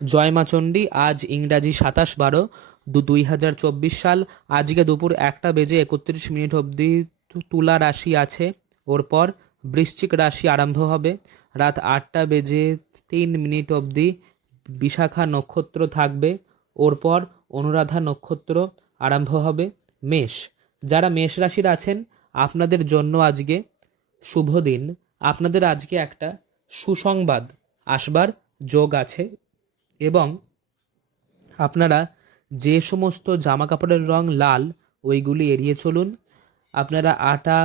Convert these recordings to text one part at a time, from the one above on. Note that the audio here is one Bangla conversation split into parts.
জয় মা চণ্ডী। আজ ইংরাজি 27/12/2024 সাল। আজকে দুপুর 1:31 অবধি তুলা রাশি আছে। ওর পর বৃশ্চিক রাশি আরম্ভ হবে। রাত 8:03 অবধি বিশাখা নক্ষত্র থাকবে। ওর পর অনুরাধা নক্ষত্র আরম্ভ হবে। মেষ, যারা মেষ রাশির আছেন আপনাদের জন্য আজকে শুভ দিন। আপনাদের আজকে একটা সুসংবাদ আসবার যোগ আছে এবং আপনারা যে সমস্ত জামা কাপড়ের রং লাল ওইগুলি এড়িয়ে চলুন। আপনারা আটা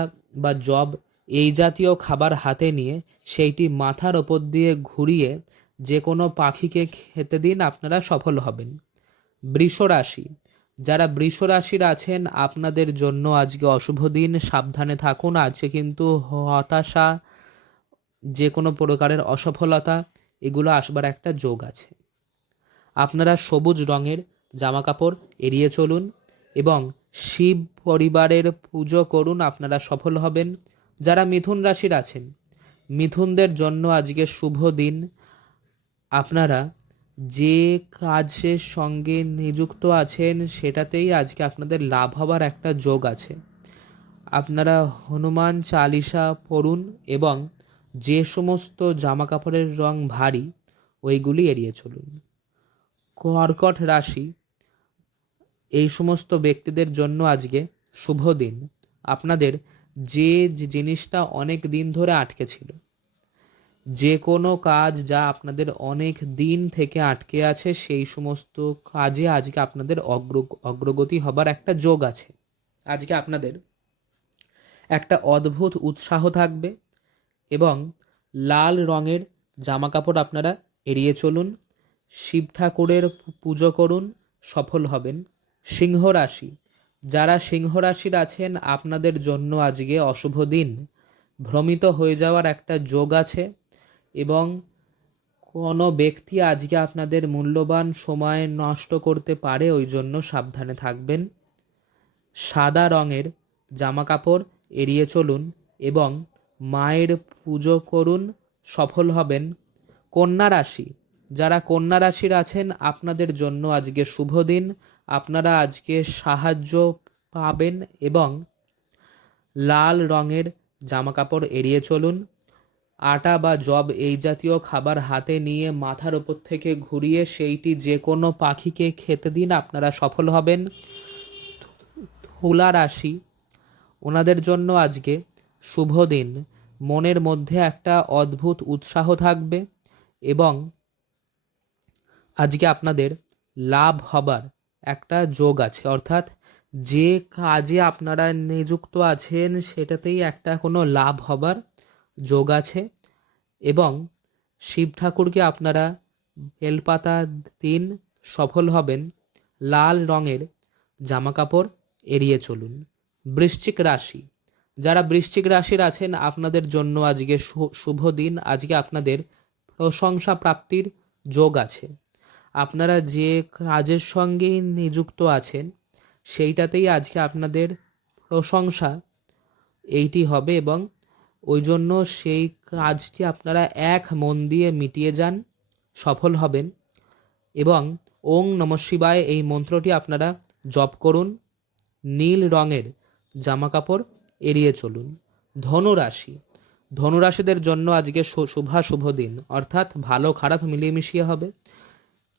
বা জব এই জাতীয় খাবার হাতে নিয়ে সেইটি মাথার ওপর দিয়ে ঘুরিয়ে যে কোনো পাখিকে খেতে দিন, আপনারা সফল হবেন। বৃষ রাশি, যারা বৃষ রাশির আছেন আপনাদের জন্য আজকে অশুভ দিন, সাবধানে থাকুন। আজকে কিন্তু হতাশা, যে কোনো প্রকারের অসফলতা এগুলো আসবার একটা যোগ আছে। আপনারা সবুজ রঙের জামাকাপড় এড়িয়ে চলুন এবং শিব পরিবারের পুজো করুন, আপনারা সফল হবেন। যারা মিথুন রাশির আছেন মিথুনদের জন্য আজকে শুভ দিন। আপনারা যে কাজের সঙ্গে নিযুক্ত আছেন সেটাতেই আজকে আপনাদের লাভ হবার একটা যোগ আছে। আপনারা হনুমান চালিসা পড়ুন এবং যে সমস্ত জামা কাপড়ের রং ভারী ওইগুলি এড়িয়ে চলুন। কর্কট রাশি, এই সমস্ত ব্যক্তিদের জন্য আজকে শুভ দিন। আপনাদের যে জিনিসটা অনেক দিন ধরে আটকে ছিল, যে কোনো কাজ যা আপনাদের অনেক দিন থেকে আটকে আছে সেই সমস্ত কাজে আজকে আপনাদের অগ্রগতি হবার একটা যোগ আছে। আজকে আপনাদের একটা অদ্ভুত উৎসাহ থাকবে এবং লাল রঙের জামাকাপড় আপনারা এড়িয়ে চলুন। শিব ঠাকুরের পুজো করুন, সফল হবেন। সিংহ রাশি, যারা সিংহ রাশির আছেন আপনাদের জন্য আজকে অশুভ দিন। ভ্রমিত হয়ে যাওয়ার একটা যোগ আছে এবং কোনো ব্যক্তি আজকে আপনাদের মূল্যবান সময় নষ্ট করতে পারে, ওই জন্য সাবধানে থাকবেন। সাদা রঙের জামাকাপড় এড়িয়ে চলুন এবং মায়ের পুজো করুন, সফল হবেন। কন্যা রাশি, যারা কন্যা রাশির আছেন আপনাদের জন্য আজকে শুভ দিন। আপনারা আজকে সাহায্য পাবেন এবং লাল রঙের জামাকাপড় এড়িয়ে চলুন। আটা বা জব এই জাতীয় খাবার হাতে নিয়ে মাথার ওপর থেকে ঘুরিয়ে সেইটি যে কোনো পাখিকে খেতে দিন, আপনারা সফল হবেন। তুলা রাশি, ওনাদের জন্য আজকে শুভ দিন। মনের মধ্যে একটা অদ্ভুত উৎসাহ থাকবে এবং আজকে আপনাদের লাভ হবার একটা যোগ আছে, অর্থাৎ যে কাজে আপনারা নিযুক্ত আছেন সেটাতেই একটা কোনো লাভ হবার যোগ আছে এবং শিব ঠাকুরকে আপনারা বেলপাতা দিন, সফল হবেন। লাল রঙের জামাকাপড় এড়িয়ে চলুন। বৃশ্চিক রাশি, যারা বৃশ্চিক রাশির আছেন আপনাদের জন্য আজকে শুভ দিন। আজকে আপনাদের প্রশংসা প্রাপ্তির যোগ আছে। আপনারা যে কাজের সঙ্গে নিযুক্ত আছেন সেইটাতেই আজকে আপনাদের প্রশংসা এইটি হবে এবং ওই জন্য সেই কাজটি আপনারা এক মন দিয়ে মিটিয়ে যান, সফল হবেন। এবং ওং নমঃ শিবায় এই মন্ত্রটি আপনারা জপ করুন। নীল রঙের জামাকাপড় এড়িয়ে চলুন। ধনুরাশি, ধনুরাশিদের জন্য আজকে শুভ দিন, অর্থাৎ ভালো খারাপ মিলিয়ে মিশিয়ে হবে।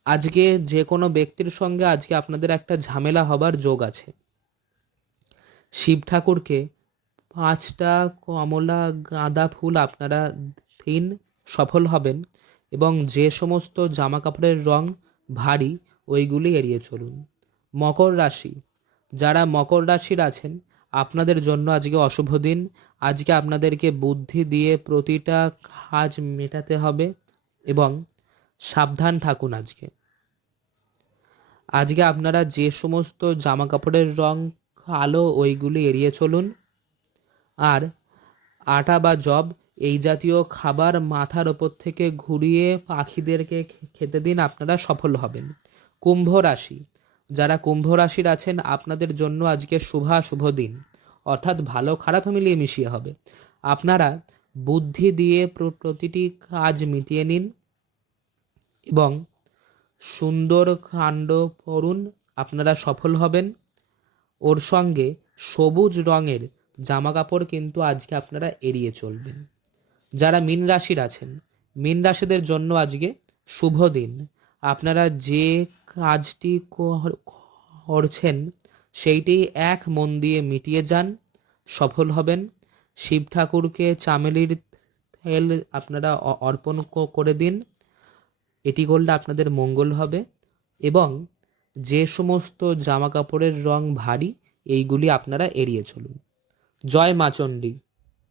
আজকে যে কোনো ব্যক্তির সঙ্গে আজকে আপনাদের একটা ঝামেলা হবার যোগ আছে। শিব ঠাকুরকে 5টা কমলা গাঁদা ফুল আপনারা দিন, সফল হবেন এবং যে সমস্ত জামা কাপড়ের রং ভারী ওইগুলি এড়িয়ে চলুন। মকর রাশি, যারা মকর রাশির আছেন আপনাদের জন্য আজকে অশুভ দিন। আজকে আপনাদেরকে বুদ্ধি দিয়ে প্রতিটা কাজ মেটাতে হবে এবং সাবধান থাকুন। আজকে আপনারা যে সমস্ত জামা কাপড়ের রং কালো ওইগুলি এড়িয়ে চলুন আর আটা বা জব এই জাতীয় খাবার মাথার ওপর থেকে ঘুরিয়ে পাখিদেরকে খেতে দিন, আপনারা সফল হবেন। কুম্ভ রাশি, যারা কুম্ভ রাশির আছেন আপনাদের জন্য আজকে শুভ দিন, অর্থাৎ ভালো খারাপ মিলিয়ে মিশিয়ে হবে। আপনারা বুদ্ধি দিয়ে প্রতিটি কাজ মিটিয়ে নিন এবং সুন্দর কাণ্ড করুন, আপনারা সফল হবেন। ওর সঙ্গে সবুজ রঙের জামা কাপড় কিন্তু আজকে আপনারা এড়িয়ে চলবেন। যারা মীন রাশির আছেন, মীন রাশিদের জন্য আজকে শুভ দিন। আপনারা যে কাজটি করছেন সেইটি এক মন দিয়ে মিটিয়ে যান, সফল হবেন। শিব ঠাকুরকে চামেলির তেল আপনারা অর্পণ করে দিন, এটি করলে আপনাদের মঙ্গল হবে। এবং যে সমস্ত জামা কাপড়ের রং ভারী এইগুলি আপনারা এড়িয়ে চলুন। জয় মা চণ্ডী।